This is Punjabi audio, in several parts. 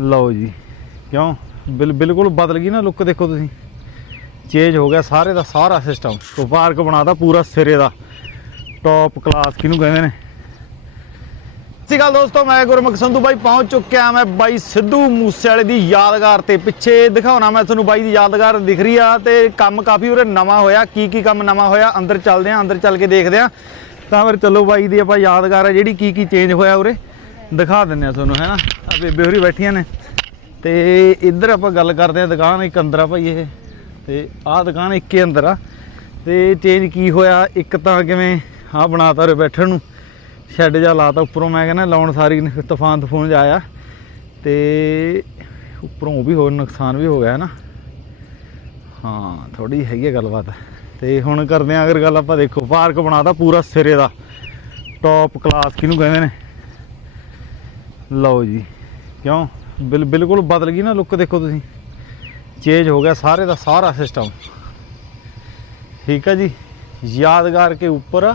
ਲਓ ਜੀ। ਕਿਉਂ? ਬਿਲ ਬਿਲਕੁਲ ਬਦਲ ਗਈ ਨਾ ਲੁੱਕ ਦੇਖੋ ਤੁਸੀਂ। ਚੇਂਜ ਹੋ ਗਿਆ ਸਾਰੇ ਦਾ ਸਾਰਾ ਸਿਸਟਮ ਪਾਰਕ ਬਣਾਤਾ ਪੂਰਾ ਸਿਰੇ ਦਾ। ਟੌਪ ਕਲਾਸ ਕਿਹਨੂੰ ਕਹਿੰਦੇ ਨੇ? ਸਤਿ ਸ਼੍ਰੀ ਅਕਾਲ ਦੋਸਤੋ, ਮੈਂ ਗੁਰਮੁਖ ਸੰਧੂ ਬਾਈ ਪਹੁੰਚ ਚੁੱਕਿਆ ਮੈਂ ਬਾਈ ਸਿੱਧੂ ਮੂਸੇ ਵਾਲੇ ਦੀ ਯਾਦਗਾਰ ਤੇ ਪਿੱਛੇ। ਦਿਖਾਉਣਾ ਮੈਂ ਤੁਹਾਨੂੰ ਬਾਈ ਦੀ ਯਾਦਗਾਰ ਦਿਖ ਰਹੀ ਆ ਤੇ ਕੰਮ ਕਾਫੀ ਉਰੇ ਨਵਾਂ ਹੋਇਆ। ਕੀ ਕੀ ਕੰਮ ਨਵਾਂ ਹੋਇਆ? ਅੰਦਰ ਚੱਲਦੇ ਆ ਅੰਦਰ ਚੱਲ ਕੇ ਦੇਖਦੇ ਆ ਤਾਂ ਫਿਰ ਚਲੋ ਬਾਈ ਦੀ ਆਪਾਂ ਯਾਦਗਾਰ ਆ ਜਿਹੜੀ ਕੀ ਕੀ ਚੇਂਜ ਹੋਇਆ ਉਰੇ। ਦਿਖਾ ਦਿੰਨੇ ਆ ਤੁਹਾਨੂੰ, ਹੈਨਾ? ਆ ਬੇਬੇ ਹੋਰੀ ਬੈਠੀਆਂ ਨੇ। ਤੇ ਇੱਧਰ ਆਪਾਂ ਗੱਲ ਕਰਦੇ ਆ ਦੁਕਾਨ, ਇੱਕ ਅੰਦਰ ਆ ਭਾਈ ਇਹ। ਤੇ ਆਹ ਦੁਕਾਨ ਇੱਕੇ ਅੰਦਰ ਆ। ਤੇ ਚੇਂਜ ਕੀ ਹੋਇਆ? ਇੱਕ ਤਾਂ ਕਿਵੇਂ ਆਹ ਬਣਾਤਾ ਉਰੇ ਬੈਠਣ ਨੂੰ। ਸ਼ੈੱਡ ਜਿਹਾ ਲਾਤਾ ਉੱਪਰੋਂ, ਮੈਂ ਕਹਿੰਦਾ ਲਾਉਣ ਸਾਰੀ ਨੇ, ਤੂਫਾਨ ਤੂਫਾਨ ਜਿਹਾ ਆਇਆ। ਤੇ ਉੱਪਰੋਂ ਉਹ ਵੀ ਹੋਰ ਨੁਕਸਾਨ ਵੀ ਹੋ ਗਿਆ ਹੈ ਨਾ ਹਾਂ ਥੋੜੀ ਹੈਗੀ ਆ ਗੱਲਬਾਤ। ਤੇ ਹੁਣ ਕਰਦੇ ਆ ਅਗਰ ਗੱਲ ਆਪਾਂ ਦੇਖੋ, ਪਾਰਕ ਬਣਾਤਾ ਪੂਰਾ ਸਿਰੇ ਦਾ। ਟੌਪ ਕਲਾਸ ਕਿਹਨੂੰ ਕਹਿੰਦੇ ਨੇ? ਲਓ ਜੀ। ਕਿਉਂ? ਬਿਲ ਬਿਲਕੁਲ ਬਦਲ ਗਈ ਨਾ ਲੁੱਕ ਦੇਖੋ ਤੁਸੀਂ। ਚੇਂਜ ਹੋ ਗਿਆ ਸਾਰੇ ਦਾ ਸਾਰਾ ਸਿਸਟਮ ਠੀਕ ਹੈ ਜੀ। ਯਾਦਗਾਰ ਕੇ ਉੱਪਰ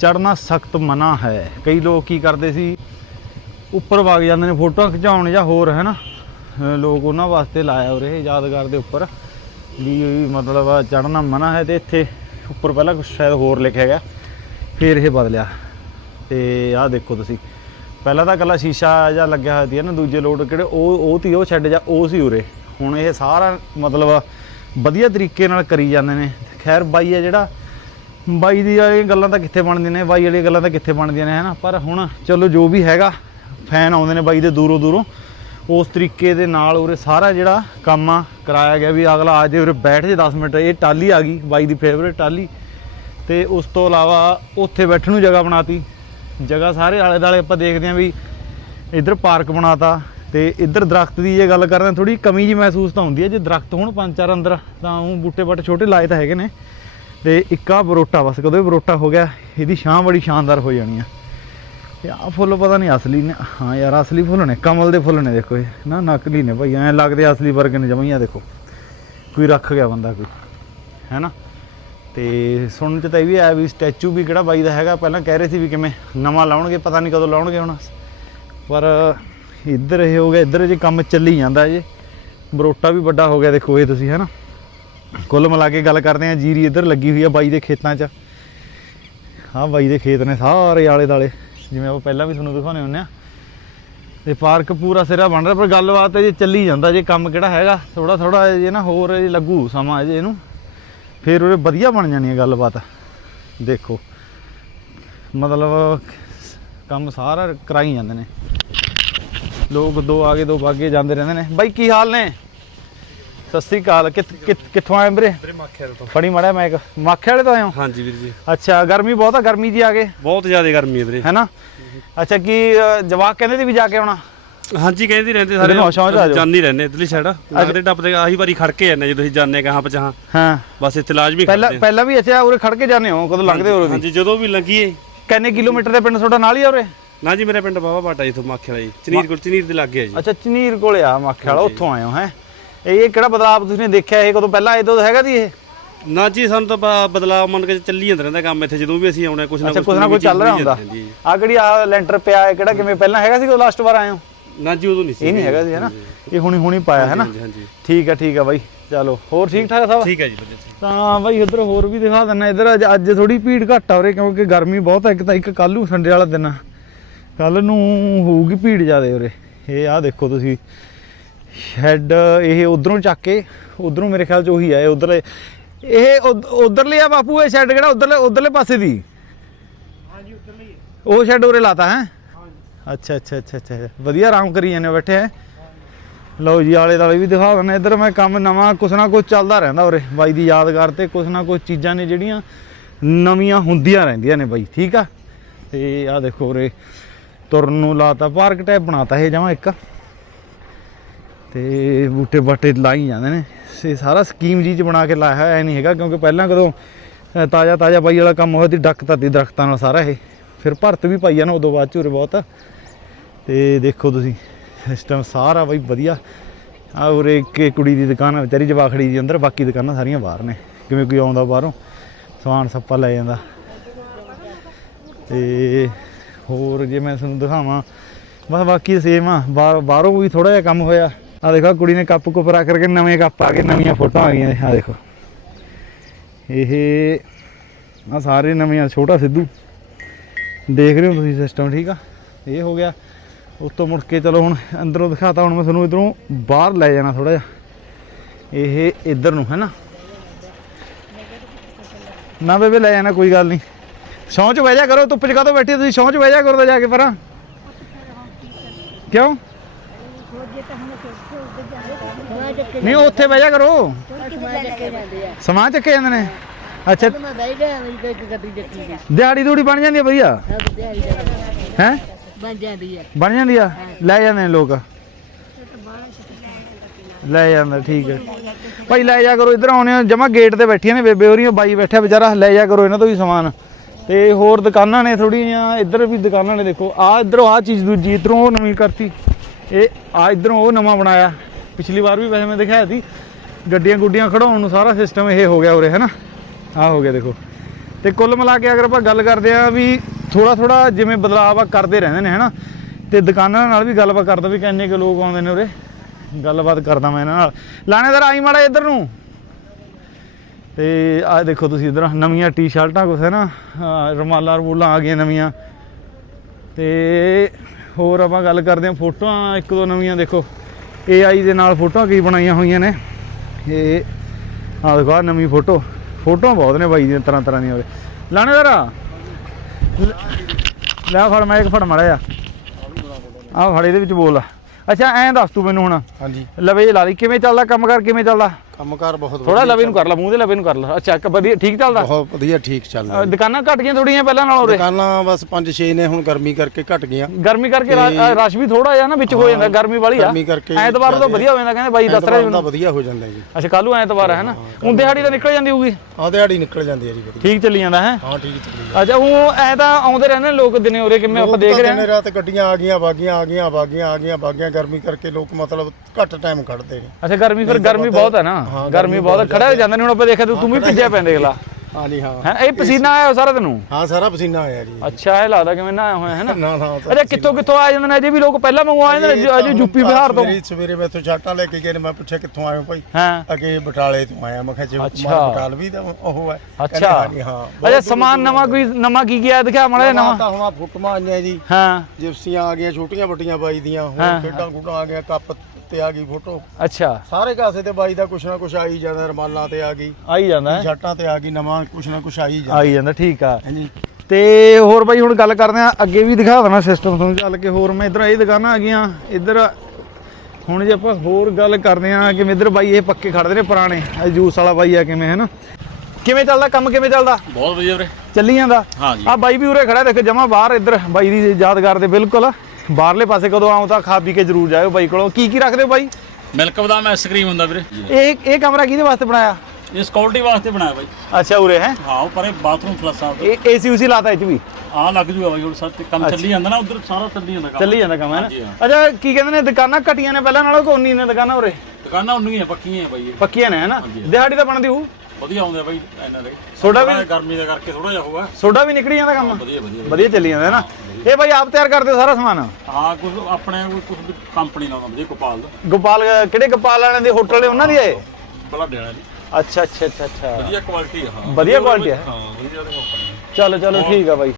ਚੜਨਾ ਸਖਤ ਮਨਾ ਹੈ। ਕਈ ਲੋਕ ਕੀ ਕਰਦੇ ਸੀ? ਉੱਪਰ ਵਗ ਜਾਂਦੇ ਨੇ, ਫੋਟੋਆਂ ਖਿਚਾਉਣ ਜਾਂ ਹੋਰ ਹੈ ਨਾ ਲੋਕ ਉਹਨਾਂ ਵਾਸਤੇ ਲਾਇਆ ਉਰੇ ਯਾਦਗਾਰ ਦੇ ਉੱਪਰ। ਵੀ ਮਤਲਬ ਚੜਨਾ ਮਨਾ ਹੈ ਤੇ ਇੱਥੇ ਉੱਪਰ ਪਹਿਲਾਂ ਕੁਛ ਸ਼ਾਇਦ ਹੋਰ ਲਿਖਿਆ ਗਿਆ। ਫਿਰ ਇਹ ਬਦਲਿਆ। ਤੇ ਆਹ ਦੇਖੋ ਤੁਸੀਂ। ਪਹਿਲਾਂ ਤਾਂ ਕੱਲਾ ਸ਼ੀਸ਼ਾ ਜਾਂ ਲੱਗਿਆ ਹੋਇਆ ਸੀ ਨਾ, ਦੂਜੇ ਲੋਟ ਕਿਹੜੇ, ਉਹ ਉਹ ਤੀ ਉਹ ਛੱਡ ਜਾ, ਉਹ ਸੀ ਉਰੇ। ਹੁਣ ਇਹ ਸਾਰਾ ਮਤਲਬ ਵਧੀਆ ਤਰੀਕੇ ਨਾਲ ਕਰੀ ਜਾਂਦੇ ਨੇ। ਖੈਰ, ਬਾਈ ਹੈ ਜਿਹੜਾ, ਬਾਈ ਦੀ ਵਾਲੀਆਂ ਗੱਲਾਂ ਤਾਂ ਕਿੱਥੇ ਬਣਦੀਆਂ ਨੇ, ਬਾਈ ਵਾਲੀਆਂ ਗੱਲਾਂ ਤਾਂ ਕਿੱਥੇ ਬਣਦੀਆਂ ਨੇ, ਹੈਨਾ? ਪਰ ਹੁਣ ਚਲੋ ਜੋ ਵੀ ਹੈਗਾ, ਫੈਨ ਆਉਂਦੇ ਨੇ ਬਾਈ ਦੇ ਦੂਰੋਂ ਦੂਰੋਂ। ਉਸ ਤਰੀਕੇ ਦੇ ਨਾਲ ਉਰੇ ਸਾਰਾ ਜਿਹੜਾ ਕੰਮ ਆ ਕਰਾਇਆ ਗਿਆ ਵੀ ਅਗਲਾ ਆ ਜੇ ਉਰੇ ਬੈਠ ਜੇ 10 ਮਿੰਟ, ਇਹ ਟਾਲੀ ਆ ਗਈ, ਬਾਈ ਦੀ ਫੇਵਰੇਟ ਟਾਲੀ ਤੇ ਉਸ ਤੋਂ ਇਲਾਵਾ ਉੱਥੇ ਬੈਠਣ ਨੂੰ ਜਗ੍ਹਾ ਬਣਾਤੀ। ਜਗ੍ਹਾ ਸਾਰੇ ਆਲੇ ਦਾਲੇ ਆਪਾਂ ਦੇਖਦੇ ਆਂ ਵੀ ਇੱਧਰ ਪਾਰਕ ਬਣਾਤਾ ਤੇ ਇੱਧਰ ਦਰਖਤ ਦੀ ਜੇ ਗੱਲ ਕਰਦੇ ਥੋੜੀ ਕਮੀ ਜੀ ਮਹਿਸੂਸ ਤਾਂ ਹੁੰਦੀ ਹੈ। ਜੇ ਦਰਖਤ ਹੋਣ ਪੰਜ ਚਾਰ ਅੰਦਰ, ਤਾਂ ਉਹ ਬੂਟੇ ਬਾਟੇ ਛੋਟੇ ਲਾਏ ਤਾਂ ਹੈਗੇ ਨੇ। ਤੇ ਇੱਕਾ ਬਰੋਟਾ ਬਸ, ਕਦੋਂ ਵੀ ਬਰੋਟਾ ਹੋ ਗਿਆ, ਇਹਦੀ ਛਾਂ ਬੜੀ ਸ਼ਾਨਦਾਰ ਹੋ ਜਾਣੀ ਆ। ਤੇ ਆਹ ਫੁੱਲ ਪਤਾ ਨਹੀਂ ਅਸਲੀ ਨੇ, ਹਾਂ ਯਾਰ ਅਸਲੀ ਫੁੱਲ ਨੇ, ਕਮਲ ਦੇ ਫੁੱਲ ਨੇ ਦੇਖੋ ਇਹ, ਨਾ ਨਕਲੀ ਨੇ ਭਾਈ, ਐਂ ਲੱਗਦੇ ਅਸਲੀ ਵਰਗੇ ਨੇ ਜਮਈਆ, ਦੇਖੋ। ਕੋਈ ਰੱਖ ਗਿਆ ਬੰਦਾ ਕੋਈ ਹੈਨਾ ਤੇ ਸੁਣਨ ਚ ਤਾਂ ਇਹ ਵੀ ਆਇਆ ਵੀ ਸਟੈਚੂ ਵੀ ਕਿਹੜਾ ਬਾਈ ਦਾ ਹੈਗਾ, ਪਹਿਲਾਂ ਕਹਿ ਰਹੇ ਸੀ ਵੀ ਕਿਵੇਂ ਨਵਾਂ ਲਾਉਣਗੇ, ਪਤਾ ਨਹੀਂ ਕਦੋਂ ਲਾਉਣਗੇ ਹੁਣ। ਪਰ ਇੱਧਰ ਇਹ ਹੋ ਗਿਆ, ਇੱਧਰ ਜੇ ਕੰਮ ਚੱਲੀ ਜਾਂਦਾ ਜੇ, ਬਰੋਟਾ ਵੀ ਵੱਡਾ ਹੋ ਗਿਆ ਦੇਖੋ ਇਹ ਤੁਸੀਂ, ਹੈਨਾ। ਕੁੱਲ ਮਿਲਾ ਕੇ ਗੱਲ ਕਰਦੇ ਆ ਜੀਰੀ ਇੱਧਰ ਲੱਗੀ ਹੋਈ ਆ ਬਾਈ ਦੇ ਖੇਤਾਂ 'ਚ। ਹਾਂ ਬਾਈ ਦੇ ਖੇਤ ਨੇ ਸਾਰੇ ਆਲੇ ਦਾਲੇ ਜਿਵੇਂ ਆਪਾਂ ਪਹਿਲਾਂ ਵੀ ਤੁਹਾਨੂੰ ਦਿਖਾਉਣੇ ਹੁੰਦੇ ਆ। ਤੇ ਪਾਰਕ ਪੂਰਾ ਸਿਰਾ ਬਣ ਰਿਹਾ, ਪਰ ਗੱਲਬਾਤ ਜੇ ਚੱਲੀ ਜਾਂਦਾ, ਜੇ ਕੰਮ ਕਿਹੜਾ ਹੈਗਾ ਥੋੜਾ ਥੋੜਾ ਜੇ ਨਾ ਹੋਰ ਲੱਗੂ ਸਮਾਂ ਜੇ ਇਹਨੂੰ। ਫਿਰ ਉਹ ਵਧੀਆ ਬਣ ਜਾਣੀ ਹੈ ਗੱਲਬਾਤ। ਦੇਖੋ। ਮਤਲਬ ਕੰਮ ਸਾਰਾ ਕਰਾਈ ਜਾਂਦੇ ਨੇ। ਲੋਕ ਦੋ ਆਗੇ ਦੋ ਬਾਗੇ ਜਾਂਦੇ ਰਹਿੰਦੇ ਨੇ। ਬਾਈ ਕੀ ਹਾਲ ਨੇ? ਸਤਿ ਸ੍ਰੀ ਅਕਾਲ। ਕਿੱਥ- ਆਏ ਵੀਰੇ? ਵੀਰੇ ਮਾਖਿਆ ਤੋਂ। ਫੜੀ ਮੜਿਆ ਮੈਂ ਇੱਕ ਮਾਖੇ ਵਾਲੇ ਤੋਂ ਆਏ ਹੋ? ਹਾਂਜੀ ਵੀਰ ਜੀ। ਅੱਛਾ ਗਰਮੀ ਬਹੁਤ ਆ ਗਰਮੀ ਜੀ ਆ ਗਏ। ਬਹੁਤ ਜ਼ਿਆਦਾ ਗਰਮੀ ਹੈ ਵੀਰੇ। ਹੈਨਾ? ਅੱਛਾ ਕੀ ਜਵਾਕ ਕਹਿੰਦੇ ਸੀ ਵੀ ਜਾ ਕੇ ਆਉਣਾ? ਹਾਂਜੀ ਕਹਿੰਦੇ ਰਹਿੰਦੇ ਸਾਰੇ। ਆ ਜਾਓ। ਜਾਨੀ ਰਹਿੰਦੇ ਇਧਰਲੀ ਸਾਈਡ ਲੱਗਦੇ ਟੱਪਦੇ ਆਹੀ ਵਾਰੀ ਖੜ ਕੇ ਜਾਂਦੇ ਜਦੋਂ ਅਸੀਂ ਜਾਂਦੇ ਕਹਾਂ ਪਚਾਹਾਂ ਹਾਂ। ਬਸ ਇੱਥੇ ਲਾਜ਼ਮੀ ਪਹਿਲਾਂ ਖੜਦੇ ਪਹਿਲਾਂ ਵੀ ਅੱਛਾ ਉਰੇ ਖੜ ਕੇ ਜਾਂਦੇ ਹੋ ਕਦੋਂ ਲੰਘਦੇ ਹੋ ਉਰੇ ਦੀ ਹਾਂਜੀ ਜਦੋਂ ਵੀ ਲੰਘੀਏ। ਕਿੰਨੇ ਕਿਲੋਮੀਟਰ ਦੇ ਪਿੰਡ ਤੁਹਾਡਾ ਨਾਲ ਹੀ ਆ ਉਰੇ? ਨਾ ਜੀ ਮੇਰੇ ਪਿੰਡ ਬਾਬਾ ਬਾਟਾ ਜਿੱਥੋਂ ਮਾਖੇ ਵਾਲਾ ਜੀ। ਚਨੀਰ ਕੋਲ ਚਨੀਰ ਦੇ ਲੱਗੇ ਆ ਜੀ। ਅੱਛਾ ਚਨੀਰ ਕੋਲੇ ਆ ਮਾਖੇ ਵਾਲਾ ਉੱਥੋਂ ਆਏ ਹੋ ਹੈ? ਇਹ ਕਿਹੜਾ ਬਦਲਾਅ ਤੁਸੀਂ ਦੇਖਿਆ ਇਹ? ਕਦੋਂ ਪਹਿਲਾਂ ਇਹ ਤੋਂ ਹੈਗਾ ਸੀ ਇਹ? ਨਾ ਜੀ ਸਾਨੂੰ ਤਾਂ ਬ- ਬਦਲਾਅ ਮੰਨ ਕੇ ਚੱਲੀ ਜਾਂਦਾ ਰਹਿੰਦਾ ਕੰਮ ਇੱਥੇ ਜਦੋਂ ਵੀ ਅਸੀਂ ਆਉਣਾ ਕੁਛ ਨਾ ਅੱਛਾ ਨਾ ਕੁਝ ਚੱਲ ਰਿਹਾ ਹੁੰਦਾ। ਆ ਕਿਹੜੀ ਆ ਲੈਂਟਰ ਪਿਆ ਹੈ ਕਿਹੜਾ ਕਿਵੇਂ? ਪਹਿਲਾਂ ਹੈਗਾ ਸੀ ਕਦੋਂ ਲਾਸਟ ਵਾਰ ਆਏ ਹੋ? ਨਾ ਜੀ ਉਦੋਂ ਨਹੀਂ ਸੀ। ਇਹ ਨਹੀਂ ਹੈਗਾ ਸੀ ਹੈਨਾ? ਇਹ ਹੁਣੀ ਹੁਣੀ ਪਾਇਆ ਹੈ ਨਾ ਹਾਂਜੀ ਹਾਂਜੀ। ਠੀਕ ਆ ਠੀਕ ਆ ਬਾਈ। ਚਲੋ ਹੋਰ ਠੀਕ ਠਾਕ ਸਭ? ਠੀਕ ਹੈ ਜੀ ਵਧੀਆ ਤਾਂ ਬਾਈ ਉਧਰ ਹੋਰ ਵੀ ਦਿਖਾ ਦਿੰਨਾ। ਇਧਰ ਅੱਜ ਅੱਜ ਥੋੜੀ ਭੀੜ ਘੱਟ ਆ ਉਰੇ ਕਿਉਂਕਿ ਗਰਮੀ ਬਹੁਤ ਹੈ ਇੱਕ ਤਾਂ ਇੱਕ ਕੱਲ ਨੂੰ ਸੰਡੇ ਵਾਲਾ ਦਿਨ ਕੱਲ ਨੂੰ ਹੋਊਗੀ ਭੀੜ ਜ਼ਿਆਦੇ ਉਰੇ। ਇਹ ਆ ਦੇਖੋ ਤੁਸੀਂ। ਸ਼ੈੱਡ ਇਹ ਉਧਰੋਂ ਚੱਕ ਕੇ ਉਧਰੋਂ ਮੇਰੇ ਖਿਆਲ ਚ ਉਹੀ ਆ ਇਹ ਉਧਰਲੇ ਇਹ ਉਧਰਲੇ ਆ ਬਾਪੂ ਇਹ ਸ਼ੈੱਡ ਕਿਹੜਾ? ਉਧਰਲੇ ਉਧਰਲੇ ਪਾਸੇ ਦੀ? ਹਾਂਜੀ ਉੱਧਰਲੀ ਉਹ ਸ਼ੈੱਡ ਉਰੇ ਲਾਤਾ ਹੈ? ਅੱਛਾ ਅੱਛਾ ਅੱਛਾ ਅੱਛਾ। ਵਧੀਆ ਆਰਾਮ ਕਰੀ ਜਾਂਦੇ ਬੈਠੇ ਹੈ। ਲਓ ਜੀ, ਆਲੇ ਦਾਲੇ ਵੀ ਦਿਖਾ ਦਿੰਦੇ ਇੱਧਰ ਮੈਂ ਕੰਮ ਨਵਾਂ, ਕੁਛ ਨਾ ਕੁਛ ਚੱਲਦਾ ਰਹਿੰਦਾ ਉਰੇ। ਬਾਈ ਦੀ ਯਾਦਗਾਰ ਤੇ ਕੁਛ ਨਾ ਕੁਛ ਚੀਜ਼ਾਂ ਨੇ ਜਿਹੜੀਆਂ ਨਵੀਆਂ ਹੁੰਦੀਆਂ ਰਹਿੰਦੀਆਂ ਨੇ ਬਾਈ, ਠੀਕ ਆ? ਤੇ ਆਹ ਦੇਖੋ ਉਰੇ, ਤੁਰਨ ਨੂੰ ਲਾਤਾ, ਪਾਰਕ ਟਾਈਪ ਬਣਾਤਾ ਇਹ ਜਮਾ ਇੱਕ। ਤੇ ਬੂਟੇ ਬਾਟੇ ਲਾਈ ਜਾਂਦੇ ਨੇ। ਇਹ ਸਾਰਾ ਸਕੀਮ ਜੀ ਚ ਬਣਾ ਕੇ ਲਾਇਆ ਹੋਇਆ ਨਹੀਂ ਹੈਗਾ, ਕਿਉਂਕਿ ਪਹਿਲਾਂ ਕਦੋਂ ਤਾਜ਼ਾ ਤਾਜ਼ਾ ਬਾਈ ਵਾਲਾ ਕੰਮ ਹੋਇਆ ਸੀ, ਡੱਕ ਤੀ ਦਰਖਤਾਂ ਨਾਲ ਸਾਰਾ ਇਹ। ਫਿਰ ਭਰਤ ਵੀ ਪਾਈ ਜਾਣਾ ਉਦੋਂ ਬਾਅਦ ਝੂਰੇ ਬਹੁਤ। ਤੇ ਦੇਖੋ ਤੁਸੀਂ ਸਿਸਟਮ ਸਾਰਾ ਬਾਈ ਵਧੀਆ। ਆ ਉਰੇ ਇੱਕ ਕੁੜੀ ਦੀ ਦੁਕਾਨ ਆ, ਵਿਚਾਰੀ ਜਵਾਖੜੀ ਦੀ ਅੰਦਰ, ਬਾਕੀ ਦੁਕਾਨਾਂ ਸਾਰੀਆਂ ਬਾਹਰ ਨੇ। ਕਿਵੇਂ ਕੋਈ ਆਉਂਦਾ ਬਾਹਰੋਂ, ਸਮਾਨ ਸੱਪਾ ਲੈ ਜਾਂਦਾ। ਤੇ ਹੋਰ ਜੇ ਮੈਂ ਤੁਹਾਨੂੰ ਦਿਖਾਵਾਂ, ਬਸ ਬਾਕੀ ਸੇਮ ਆ ਬਾਹਰ- ਬਾਹਰੋਂ ਵੀ ਥੋੜਾ ਜਿਹਾ ਕੰਮ ਹੋਇਆ। ਆ ਦੇਖੋ ਕੁੜੀ ਨੇ ਕੱਪ ਕੁੱਪ ਰੱਖ ਕਰਕੇ ਨਵੇਂ ਕੱਪ ਆ ਗਏ, ਨਵੀਆਂ ਫੋਟੋਆਂ ਆ ਗਈਆਂ ਆ ਦੇਖੋ। ਇਹ ਆ ਸਾਰੇ ਨਵੇਂ ਆ, ਛੋਟਾ ਸਿੱਧੂ। ਦੇਖ ਰਹੇ ਹੋ ਤੁਸੀਂ ਸਿਸਟਮ ਠੀਕ ਆ? ਇਹ ਹੋ ਗਿਆ। ਉਸ ਤੋਂ ਮੁੜ ਕੇ ਚਲੋ ਹੁਣ ਅੰਦਰੋਂ ਦਿਖਾਤਾ, ਹੁਣ ਮੈਂ ਤੁਹਾਨੂੰ ਇਧਰੋਂ ਬਾਹਰ ਲੈ ਜਾਣਾ ਥੋੜਾ ਜਿਹਾ। ਇਹ ਇੱਧਰ ਨੂੰ ਹੈ ਨਾ ਨਾ ਬੇਬੇ, ਲੈ ਜਾਣਾ, ਕੋਈ ਗੱਲ ਨਹੀਂ। ਸੌਂ ਚ ਬਹਿ ਜਾ ਕਰੋ, ਧੁੱਪ ਚ ਕਾਹਤੋਂ ਬੈਠੇ ਤੁਸੀਂ? ਸੌਂ ਚ ਬਹਿ ਜਾ ਕਰੋ ਤਾਂ ਜਾ ਕੇ ਪਰਾਂ। ਕਿਉਂ? ਨਹੀਂ, ਉੱਥੇ ਬਹਿ ਜਾ ਕਰੋ। ਸਮਾਂ ਚੱਕੇ ਜਾਂਦੇ ਨੇ। ਅੱਛਾ। ਮੈਂ ਬਹਿ ਗਿਆ ਮੇਰੀ ਤਾਂ ਇੱਕ ਗੱਡੀ ਚੱਕੀ ਗਿਆ ਦਿਹਾੜੀ ਦੂੜੀ ਬਣ ਜਾਂਦੀ ਹੈ ਵਧੀਆ? ਸਭ ਦਿਹਾੜੀ ਦਾ ਹੈ? ਬਣ ਜਾਂਦੀ ਹੈ ਬਣ ਜਾਂਦੀ ਆ? ਲੈ ਜਾਂਦੇ ਨੇ ਲੋਕ। ਲੈ ਜਾਂਦਾ ਠੀਕ ਹੈ ਭਾਈ ਲੈ ਜਾ ਕਰੋ ਇਧਰ ਆਉਣੇ ਜਮਾ ਗੇਟ ਤੇ ਬੈਠੀਆਂ ਨੇ ਬੇਬੇ ਹੋਰੀਆਂ ਬਾਈ ਬੈਠਿਆ ਵਿਚਾਰਾ ਲੈ ਜਾ ਕਰੋ ਇਹਨਾਂ ਤੋਂ ਵੀ ਸਮਾਨ। ਤੇ ਹੋਰ ਦੁਕਾਨਾਂ ਨੇ ਥੋੜੀਆਂ ਇੱਧਰ ਵੀ ਦੁਕਾਨਾਂ ਨੇ ਦੇਖੋ। ਆ ਇਧਰੋਂ ਆ ਚੀਜ਼ ਦੂਜੀ ਇਧਰੋਂ ਉਹ ਨਵੀਂ ਕਰਤੀ। ਇਹ ਆ ਇਧਰੋਂ ਉਹ ਨਵਾਂ ਬਣਾਇਆ। ਪਿਛਲੀ ਵਾਰ ਵੀ ਵੈਸੇ ਮੈਂ ਦਿਖਾਇਆ ਸੀ। ਗੱਡੀਆਂ ਗੁੱਡੀਆਂ ਖੜਾਉਣ ਨੂੰ ਸਾਰਾ ਸਿਸਟਮ ਇਹ ਹੋ ਗਿਆ ਉਰੇ ਹੈ ਨਾ ਆ ਹੋ ਗਿਆ ਦੇਖੋ। ਤੇ ਕੁੱਲ ਮਿਲਾ ਕੇ ਅਗਰ ਆਪਾਂ ਗੱਲ ਕਰਦੇ ਆ ਵੀ ਥੋੜਾ ਥੋੜਾ ਜਿਵੇਂ ਬਦਲਾਅ ਆ ਕਰਦੇ ਰਹਿੰਦੇ ਨੇ, ਹੈਨਾ? ਤੇ ਦੁਕਾਨਾਂ ਨਾਲ ਵੀ ਗੱਲਬਾਤ ਕਰਦਾ ਵੀ ਕਿੰਨੇ ਕੁ ਲੋਕ ਆਉਂਦੇ ਨੇ ਉਰੇ। ਗੱਲਬਾਤ ਕਰਦਾ ਮੈਂ ਇਹਨਾਂ ਨਾਲ। ਲਾਣੇਦਾਰ, ਆਈ ਮਾੜਾ ਇੱਧਰ ਨੂੰ। ਤੇ ਆਹ ਦੇਖੋ ਤੁਸੀਂ ਇਧਰ, ਨਵੀਆਂ ਟੀ-ਸ਼ਰਟਾਂ ਕੁਛ ਹੈ ਨਾ ਆਹ ਰੁਮਾਲਾਂ, ਰਮੂਲਾਂ ਆ ਗਈਆਂ ਨਵੀਆਂ। ਤੇ ਹੋਰ ਆਪਾਂ ਗੱਲ ਕਰਦੇ ਹਾਂ ਫੋਟੋਆਂ, ਇੱਕ ਦੋ ਨਵੀਆਂ ਦੇਖੋ। AI ਦੇ ਨਾਲ ਫੋਟੋਆਂ ਕੀ ਬਣਾਈਆਂ ਹੋਈਆਂ ਨੇ। ਇਹ ਆਹ ਦੇਖੋ, ਆਹ ਨਵੀਂ ਫੋਟੋ। ਫੋਟੋਆਂ ਬਹੁਤ ਨੇ ਬਾਈ ਦੀਆਂ ਤਰ੍ਹਾਂ ਤਰ੍ਹਾਂ ਦੀਆਂ ਉਰੇ ਲਾਣੇਦਾਰਾ ਲੈ ਫੜ ਮੈਂ ਇੱਕ ਫੜ ਮੜਾ ਆ ਫੜ ਇਹਦੇ ਵਿੱਚ ਬੋਲ। ਅੱਛਾ ਐਂ ਦੱਸ ਤੂੰ ਮੈਨੂੰ ਹੁਣ। ਹਾਂਜੀ। ਲਵੇ ਲਾ ਲਈ। ਕਿਵੇਂ ਚੱਲਦਾ ਕੰਮ ਕਰ ਕਿਵੇਂ ਚੱਲਦਾ? ਕੰਮਕਾਰ ਬਹੁਤ ਥੋੜਾ ਲਵੇ ਨੂੰ ਕਰ ਲਾ ਮੂੰਹ ਦੇ ਲਵੇ ਨੂੰ ਕਰ ਲਾ। ਅੱਛਾ ਵਧੀਆ ਠੀਕ ਚੱਲਦਾ? ਬਹੁਤ ਵਧੀਆ ਠੀਕ ਚੱਲ ਅ, ਰਿਹਾ ਦੁਕਾਨਾਂ ਘਟ ਗਈਆਂ ਥੋੜੀਆਂ ਪਹਿਲਾਂ ਨਾਲੋਂ ਉਰੇ? ਦੁਕਾਨਾਂ ਬਸ 5-6 ਨੇ ਹੁਣ ਗਰਮੀ ਕਰਕੇ ਘਟ ਗਈਆਂ। ਗਰਮੀ ਕਰਕੇ ਰਸ਼ ਵੀ ਥੋੜਾ ਜਿਹਾ ਨਾ ਵਿੱਚ ਹੋ ਜਾਂਦਾ ਗਰਮੀ ਵਾਲੀ ਆ। ਗਰਮੀ ਕਰਕੇ ਐਤਵਾਰ ਤੋਂ ਵਧੀਆ ਹੋ ਜਾਂਦਾ ਕਹਿੰਦੇ ਬਾਈ ਦੱਸ ਰਿਹਾ ਦਾ ਵਧੀਆ ਹੋ ਜਾਂਦਾ ਜੀ। ਅੱਛਾ ਕੱਲ ਐਤਵਾਰ ਹੈ ਨਾ? ਹੁਣ ਦਿਹਾੜੀ ਤਾਂ ਨਿਕਲ ਜਾਂਦੀ ਹੋਊਗੀ? ਆਹ ਦਿਹਾੜੀ ਨਿਕਲ ਜਾਂਦੀ ਹੈ ਜੀ ਵਧੀਆ। ਠੀਕ ਚੱਲੀ ਜਾਂਦਾ ਹੈ? ਹਾਂ ਠੀਕ ਚੱਲੀ ਜਾਂਦੀ। ਅੱਛਾ ਉਹ ਐ ਤਾਂ ਆਉਂਦੇ ਰਹਿੰਦੇ ਨੇ ਲੋਕ ਦਿਨੇ ਉਰੇ ਕਿਵੇਂ ਆਪਾਂ ਦੇਖ ਰਹੇ ਹਾਂ ਦਿਨੇ ਰਾਤ ਗੱਡੀਆਂ ਆ ਗਈਆਂ ਬਾਗੀਆਂ ਆ ਗਈਆਂ ਬਾਗੀਆਂ ਆ ਗਈਆਂ ਬਾਗੀਆਂ ਗਰਮੀ ਕਰਕੇ ਲੋਕ ਮਤਲਬ ਘੱਟ ਟਾਈਮ ਕੱਢਦੇ ਨੇ। ਅੱਛਾ ਗਰਮੀ ਫਿਰ ਗਰਮੀ ਬਹੁਤ ਹੈ ਨਾ? ਹਾਂ, ਗਰਮੀ ਬਹੁਤ ਖੜਾ ਹੋ ਜਾਂਦਾ ਨਹੀਂ ਹੁਣ ਆਪਾਂ ਦੇਖਿਆ ਤੂੰ ਤੂੰ ਵੀ ਭਿੱਜਿਆ ਪੈਂਦੇ ਅਗਲਾ। ਹਾਂ ਨਹੀਂ ਹਾਂ ਹੈ ਇਹ ਪਸੀਨਾ ਆਇਆ ਸਾਰਾ ਤੈਨੂੰ? ਹਾਂ ਸਾਰਾ ਪਸੀਨਾ ਆਇਆ ਜੀ। ਅੱਛਾ ਇਹ ਲੱਗਦਾ ਕਿਵੇਂ ਨਾ ਆਇਆ ਹੋਇਆ ਹੈ ਨਾ? ਨਾ ਨਾ ਅੱਛਾ ਕਿੱਥੋਂ ਕਿੱਥੋਂ ਆ ਜਾਂਦੇ ਨੇ? ਅਜੇ ਵੀ ਲੋਕ ਪਹਿਲਾਂ ਮੰਗਵਾ ਜਾਂਦੇ ਨੇ ਅਜੇ- ਯੂਪੀ ਬਿਹਾਰ ਤੋਂ। ਸਵੇਰੇ ਸਵੇਰੇ ਮੈਂ ਇੱਥੋਂ ਛਾਟਾਂ ਲੈ ਕੇ ਗਏ ਨੇ ਮੈਂ ਪੁੱਛਿਆ ਕਿੱਥੋਂ ਆਏ ਹੋ ਭਾਈ? ਹਾਂ। ਅਗੇ ਬਟਾਲੇ ਤੋਂ ਆਇਆ ਮੈਂ ਕਿਹਾ ਜੀ। ਕੁਮਾਰ ਬਟਾਲਵੀ ਦਾ ਉਹ ਹੈ। ਅੱਛਾ। ਹਾਂ ਜੀ, ਅੱਛਾ ਸਮਾਨ ਨਵਾਂ ਕੋਈ ਨਵਾਂ ਕੀ ਗਿਆ? ਦਿਖਾ ਮਾੜਾ ਨਵਾਂ। ਤਾਂ ਹੁਣ ਫੁੱਟਮਾਂ ਆਈਆਂ ਜੀ। ਹਾਂ। ਜਿਪਸੀਆਂ ਆ ਗਈਆਂ ਛੋਟੀਆਂ ਵੱਟੀਆਂ ਬਾਈ ਦੀਆਂ। ਹੋਰ ਖੇਡਾਂ ਖੂਡਾਂ ਆ ਗਈਆਂ ਕੱਪ ਤੇ ਆ ਗਈ ਫੋਟੋ। ਅੱਛਾ। ਸਾਰੇ ਕਾਸੇ ਤੇ ਬਾਈ ਦਾ ਕੁਛ ਨਾ ਕੁਛ ਆਈ ਜਾਂਦਾ ਰਮਾਲਾਂ ਤੇ ਆ ਗਈ। ਆਈ ਜਾਂਦਾ ਹੈ। ਜੱਟਾਂ ਤੇ ਆ ਗਈ ਨਵਾਂ ਕੁਛ ਨਾ ਕੁਛ ਆਈ ਜਾਂਦਾ। ਆਈ ਜਾਂਦਾ ਠੀਕ ਆ। ਹਾਂਜੀ। ਤੇ ਹੋਰ ਬਾਈ ਹੁਣ ਗੱਲ ਕਰਦੇ ਆ ਅੱਗੇ ਵੀ ਦਿਖਾ ਦੇਣਾ ਸਿਸਟਮ ਤੁਹਾਨੂੰ ਚੱਲ ਕੇ। ਹੋਰ ਮੈਂ ਇਧਰ ਇਹ ਦੁਕਾਨਾਂ ਆ ਗਈਆਂ ਇਧਰ ਹੁਣ ਜੇ ਆਪਾਂ ਹੋਰ ਗੱਲ ਕਰਦੇ ਆ ਕਿ ਇਧਰ ਬਾਈ ਇਹ ਪੱਕੇ ਖੜਦੇ ਨੇ ਪੁਰਾਣੇ ਇਹ ਜੂਸ ਵਾਲਾ ਬਾਈ ਆ ਕਿਵੇਂ ਹੈ ਨਾ ਕਿਵੇਂ ਚੱਲਦਾ ਕੰਮ ਕਿਵੇਂ ਚੱਲਦਾ? ਬਹੁਤ ਵਧੀਆ ਵੀਰੇ। ਚੱਲੀ ਜਾਂਦਾ? ਹਾਂ ਜੀ ਆ ਬਾਈ ਵੀ ਉਰੇ ਖੜਾ ਦੇਖ ਜਮਾ ਬਾਹਰ ਇੱਧਰ ਬਾਈ ਦੀ ਯਾਦਗਾਰ ਦੇ ਬਿਲਕੁਲ। ਬਾਹਰਲੇ ਪਾਸੇ ਕਦੋਂ ਆਉਂ ਤਾਂ ਖਾ ਪੀ ਕੇ ਜ਼ਰੂਰ ਜਾਇਓ ਬਾਈ ਕੋਲੋਂ। ਕੀ ਕੀ ਰੱਖਦੇ ਹੋ ਬਾਈ? ਮਿਲਕ ਬਦਾਮ ਆਈਸਕ੍ਰੀਮ ਹੁੰਦਾ ਵੀਰੇ। ਇਹ ਇਹ ਕਮਰਾ ਕਿਹਦੇ ਵਾਸਤੇ ਬਣਾਇਆ? ਇਹ ਸਕਿਉਰਟੀ ਵਾਸਤੇ ਬਣਾਇਆ ਬਾਈ। ਅੱਛਾ ਉਰੇ ਹੈ? ਹਾਂ ਉਹ ਪਰੇ ਬਾਥਰੂਮ ਫਲੱਸਾਂ ਇਹ ਏਸੀ ਉਸੀ ਲਾਤਾ ਇਹ ਚ ਵੀ? ਆ ਲੱਗ ਜੂਗਾ ਬਾਈ ਹੁਣ ਤੇ ਕੰਮ ਚੱਲੀ ਜਾਂਦਾ ਨਾ ਉਧਰ ਸਾਰਾ ਚੱਲੀ ਜਾਂਦਾ ਕੰਮ। ਚੱਲੀ ਜਾਂਦਾ ਕੰਮ ਹੈ ਨਾ। ਅੱਛਾ ਕੀ ਕਹਿੰਦੇ ਨੇ ਦੁਕਾਨਾਂ ਘਟੀਆਂ ਨੇ ਪਹਿਲਾਂ ਨਾਲੋਂ ਕੋਨੀ ਨੇ ਦੁਕਾਨਾਂ ਉਰੇ? ਦੁਕਾਨਾਂ ਉਨੀਆਂ ਪੱਕੀਆਂ ਬਾਈ ਇਹ। ਪੱਕੀਆਂ ਨੇ ਹੈ ਨਾ? ਦਿਹਾੜੀ ਤਾਂ ਬਣਦੀ ਹੋਊ। ਵਧੀਆ ਆਉਂਦੇ ਆ ਬਾਈ ਇਹਨਾਂ ਦੇ। ਸੋਡਾ ਵੀ ਗਰਮੀ ਦਾ ਕਰਕੇ ਥੋੜਾ ਜਿਹਾ ਹੋਊਗਾ। ਸੋਡਾ ਵੀ ਨਿਕਲੀ ਜਾਂਦਾ ਕੰਮ? ਵਧੀਆ ਵਧੀਆ ਵਧੀਆ। ਚੱਲੀ ਜਾਂਦਾ ਹੈ ਨਾ? ਇਹ ਬਾਈ ਆਪ ਤਿਆਰ ਕਰਦੇ ਹੋ ਸਾਰਾ ਸਮਾਨ? ਹਾਂ ਕੁਝ ਆਪਣੇ ਕੁਝ ਕੰਪਨੀ ਲਾਉਂਦਾ ਵਧੀਆ ਗੋਪਾਲ ਦਾ। ਗੋਪਾਲ ਕਿਹੜੇ ਗੋਪਾਲ ਵਾਲਿਆਂ ਦੇ ਹੋਟਲ ਨੇ ਉਹਨਾਂ ਦੀ ਹੈ ਬਲੱਡ ਵਾਲਾ ਜੀ ਅੱਛਾ ਅੱਛਾ ਅੱਛਾ ਅੱਛਾ। ਵਧੀਆ ਕੁਆਲਿਟੀ ਆ ਹਾਂ। ਵਧੀਆ quality ਆ? ਹਾਂ ਵਧੀਆ ਦੇ ਕੰਪਨੀ ਚਲੋ ਚਲੋ ਠੀਕ ਆ ਬਾਈ।